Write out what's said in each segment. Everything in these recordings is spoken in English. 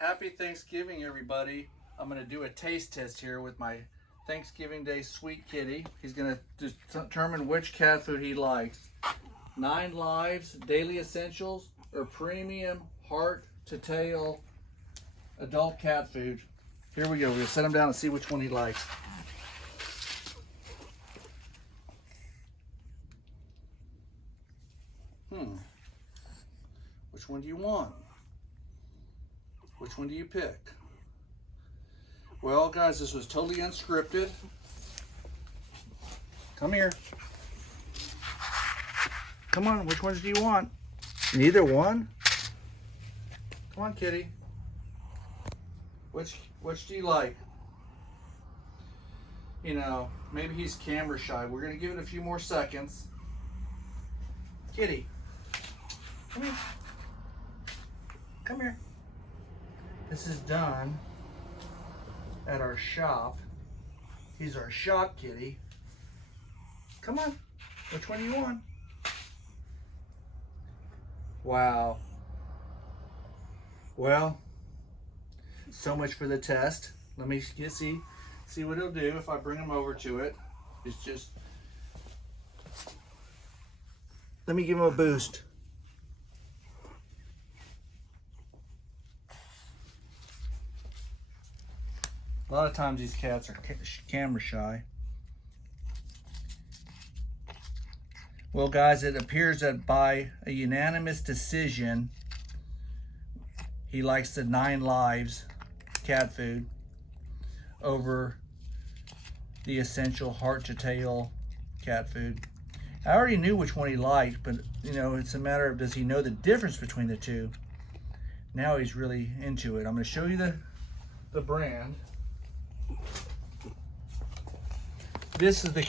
Happy Thanksgiving, everybody. I'm going to do a taste test here with my Thanksgiving Day Sweet Kitty. He's going to determine which cat food he likes. 9 Lives Daily Essentials or Premium Heart to Tail Adult Cat Food. Here we go. We're going to set him down and see which one he likes. Which one do you want? Which one do you pick? Well, guys, this was totally unscripted. Come here. Come on, which ones do you want? Neither one? Come on, kitty. Which do you like? You know, maybe he's camera shy. We're gonna give it a few more seconds. Kitty, come here. Come here. This is done at our shop. He's our shop kitty. Come on, which one do you want? Wow. Well, so much for the test. Let me see what he'll do if I bring him over to it. It's just, let me give him a boost. A lot of times these cats are camera shy. Well, guys, it appears that by a unanimous decision, he likes the 9 Lives cat food over the Essential Heart to Tail cat food. I already knew which one he liked, but you know, it's a matter of does he know the difference between the two. Now he's really into it. I'm going to show you the brand. This is the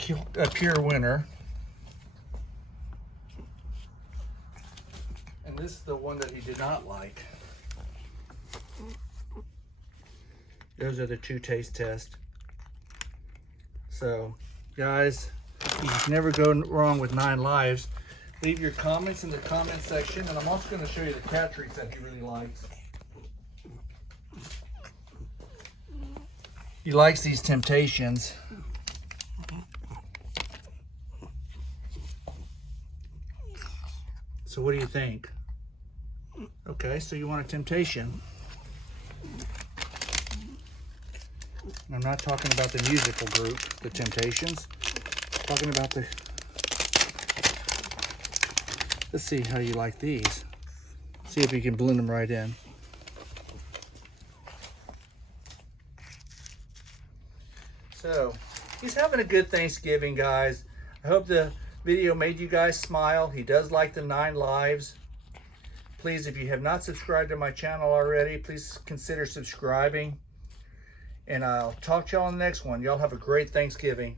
pure winner. And this is the one that he did not like. Those are the 2 taste tests. So, guys, you can never go wrong with 9 Lives. Leave your comments in the comment section, and I'm also going to show you the cat treats that he really likes. He likes these Temptations. So what do you think? Okay, so you want a Temptation. I'm not talking about the musical group, the Temptations. I'm talking about the... Let's see how you like these. See if you can blend them right in. So, he's having a good Thanksgiving, guys. I hope the video made you guys smile. He does like the 9 Lives. Please, if you have not subscribed to my channel already, please consider subscribing. And I'll talk to y'all on the next one. Y'all have a great Thanksgiving.